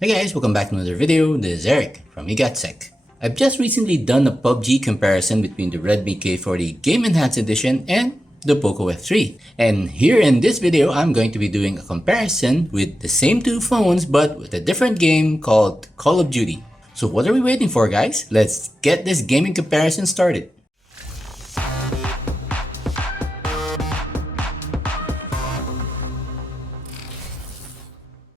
Hey guys, welcome back to another video. This is Eric from Tech. I've just recently done a PUBG comparison between the Redmi K40 Game Enhanced Edition and the Poco F3. And here in this video, I'm going to be doing a comparison with the same two phones but with a different game called Call of Duty. So what are we waiting for, guys? Let's get this gaming comparison started.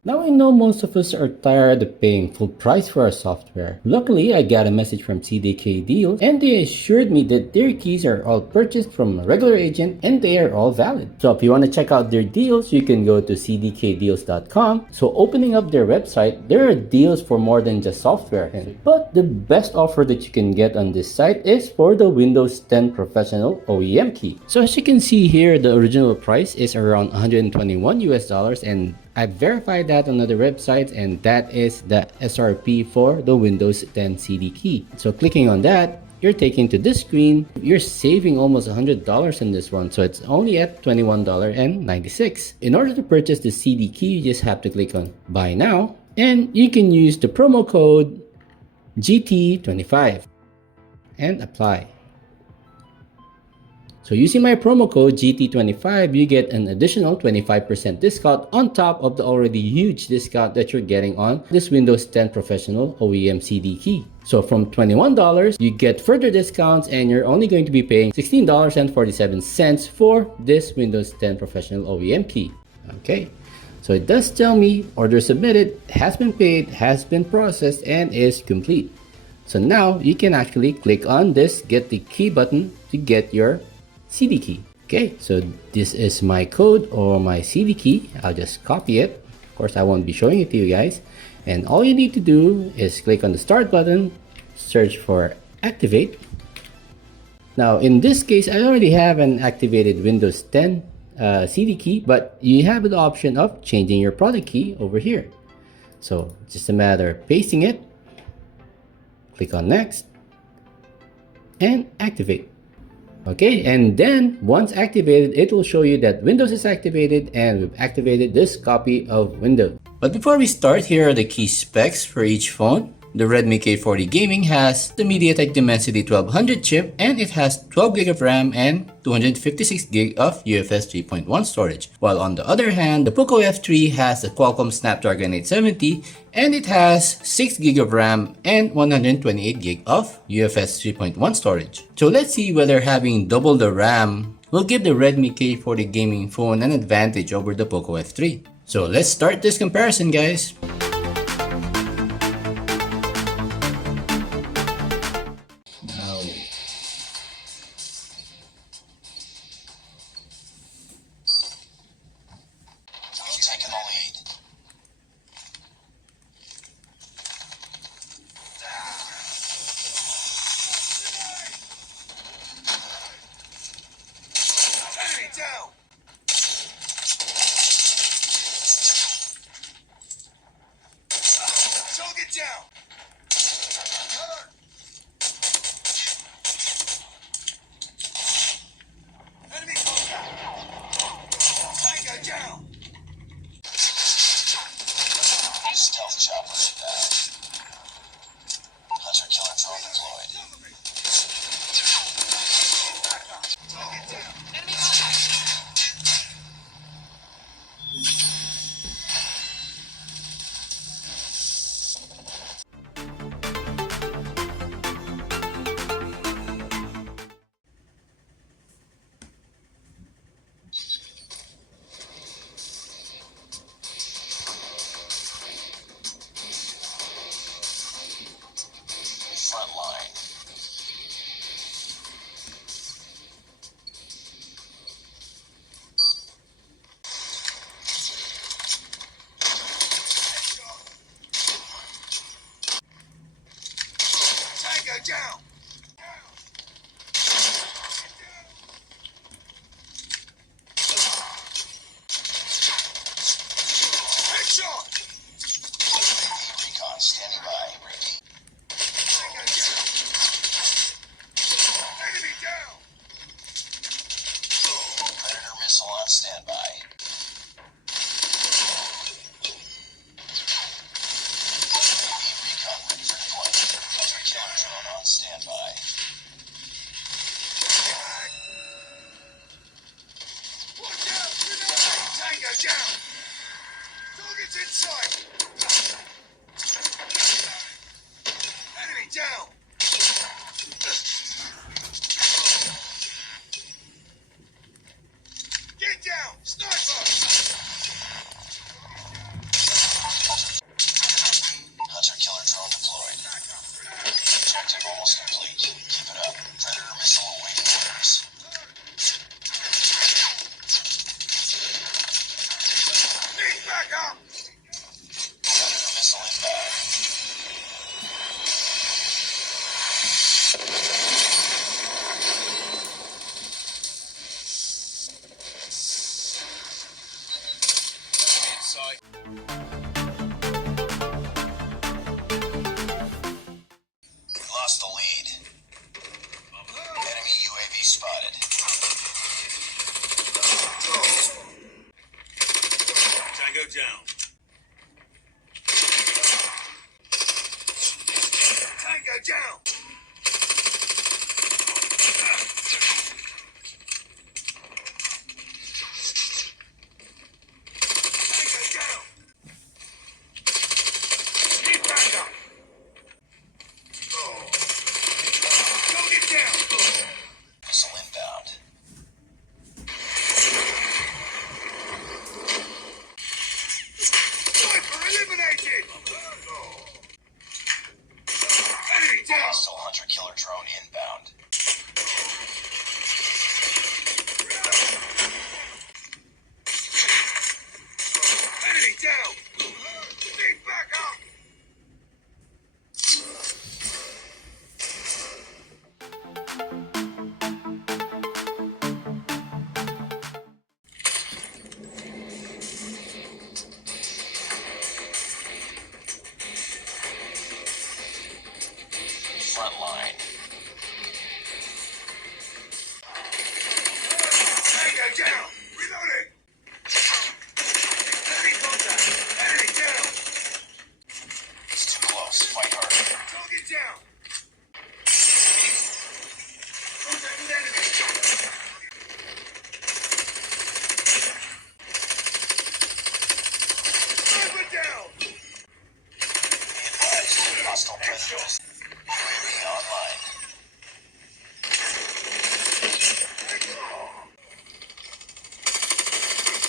Now I know most of us are tired of paying full price for our software. Luckily, I got a message from CDKDeals and they assured me that their keys are all purchased from a regular agent and they are all valid. So if you want to check out their deals, you can go to CDKDeals.com. So opening up their website, there are deals for more than just software. But the best offer that you can get on this site is for the Windows 10 Professional OEM key. So as you can see here, the original price is around $121 and I've verified that on other websites, and that is the SRP for the Windows 10 CD key. So clicking on that, you're taken to this screen. You're saving almost $100 in this one, so it's only at $21.96. In order to purchase the CD key, you just have to click on Buy Now, and you can use the promo code GT25 and apply. So using my promo code GT25, you get an additional 25% discount on top of the already huge discount that you're getting on this Windows 10 Professional OEM CD key. So from $21, you get further discounts and you're only going to be paying $16.47 for this Windows 10 Professional OEM key. Okay, so it does tell me order submitted, has been paid, has been processed, and is complete. So now you can actually click on this Get the Key button to get your CD key. Okay, so this is my code or my CD key. I'll just copy it. Of course, I won't be showing it to you guys. And all you need to do is click on the start button, search for activate. Now, in this case, I already have an activated Windows 10 CD key, but you have the option of changing your product key over here. So it's just a matter of pasting it, click on next, and activate. Okay, and then once activated, it will show you that Windows is activated and we've activated this copy of Windows. But before we start, here are the key specs for each phone. The Redmi K40 Gaming has the MediaTek Dimensity 1200 chip and it has 12GB of RAM and 256GB of UFS 3.1 storage. While on the other hand, the Poco F3 has the Qualcomm Snapdragon 870 and it has 6GB of RAM and 128GB of UFS 3.1 storage. So let's see whether having double the RAM will give the Redmi K40 Gaming phone an advantage over the Poco F3. So let's start this comparison, guys. Hostile hunter-killer drone inbound. Enemy down! Need backup! Front line. Tango down! Reloading! Enemy contact! Enemy down! It's too close. Fight harder. Target down! Contact with enemy! Sniper down! Hostile predators. Online.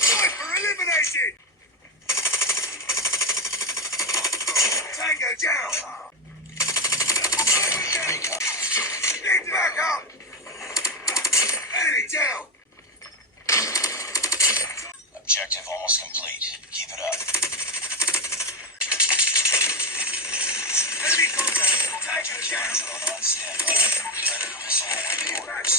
Sniper eliminated! Tango down! Sniper down! Need backup! Enemy down! Objective almost complete. Keep it up. Enemy contact! Tango down! Drone on standby. Predator missile awaiting orders.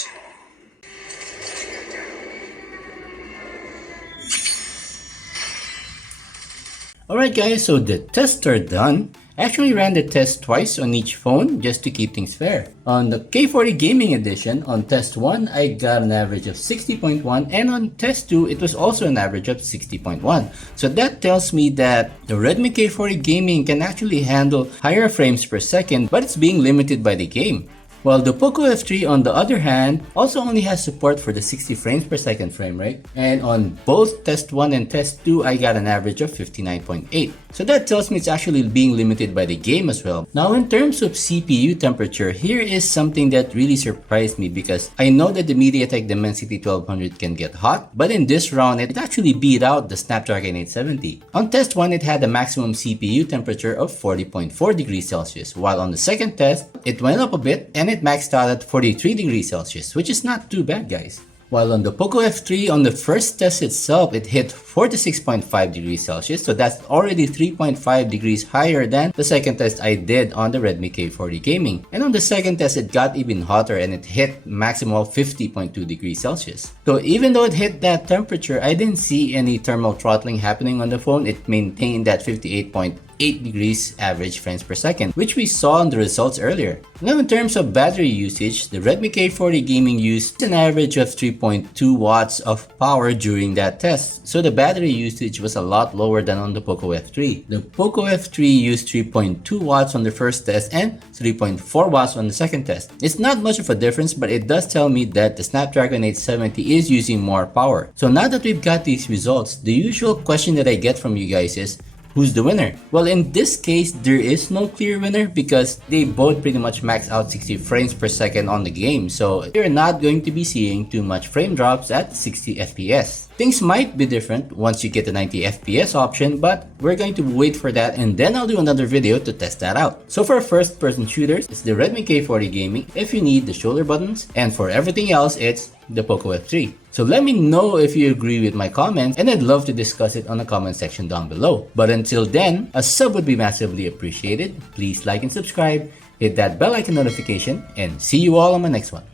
Alright guys, so the tests are done. I actually ran the test twice on each phone just to keep things fair. On the K40 Gaming Edition, on test 1, I got an average of 60.1, and on test 2, it was also an average of 60.1. So that tells me that the Redmi K40 Gaming can actually handle higher frames per second, but it's being limited by the game. While the Poco F3 on the other hand also only has support for the 60 frames per second frame rate, and on both test 1 and test 2 I got an average of 59.8. So that tells me it's actually being limited by the game as well. Now in terms of CPU temperature, here is something that really surprised me because I know that the MediaTek Dimensity 1200 can get hot, but in this round it actually beat out the Snapdragon 870. On test 1 it had a maximum CPU temperature of 40.4 degrees Celsius, while on the second test it went up a bit and it maxed out at 43 degrees Celsius, which is not too bad guys. While on the Poco F3, on the first test itself, it hit 46.5 degrees Celsius, so that's already 3.5 degrees higher than the second test I did on the Redmi K40 Gaming. And on the second test, it got even hotter and it hit maximum of 50.2 degrees Celsius. So even though it hit that temperature, I didn't see any thermal throttling happening on the phone. It maintained that 58.8 degrees average frames per second, which we saw in the results earlier. Now in terms of battery usage, the Redmi K40 Gaming used an average of 3.2 watts of power during that test, so the battery usage was a lot lower than on the Poco F3. The Poco F3 used 3.2 watts on the first test and 3.4 watts on the second test. It's not much of a difference, but it does tell me that the Snapdragon 870 is using more power. So now that we've got these results, the usual question that I get from you guys is, who's the winner? Well, in this case, there is no clear winner because they both pretty much max out 60 frames per second on the game, so you're not going to be seeing too much frame drops at 60 FPS. Things might be different once you get the 90 FPS option, but we're going to wait for that and then I'll do another video to test that out. So for first-person shooters, it's the Redmi K40 Gaming if you need the shoulder buttons, and for everything else, it's the Poco F3. So let me know if you agree with my comments and I'd love to discuss it on the comment section down below. But until then, a sub would be massively appreciated. Please like and subscribe, hit that bell icon notification, and see you all on my next one.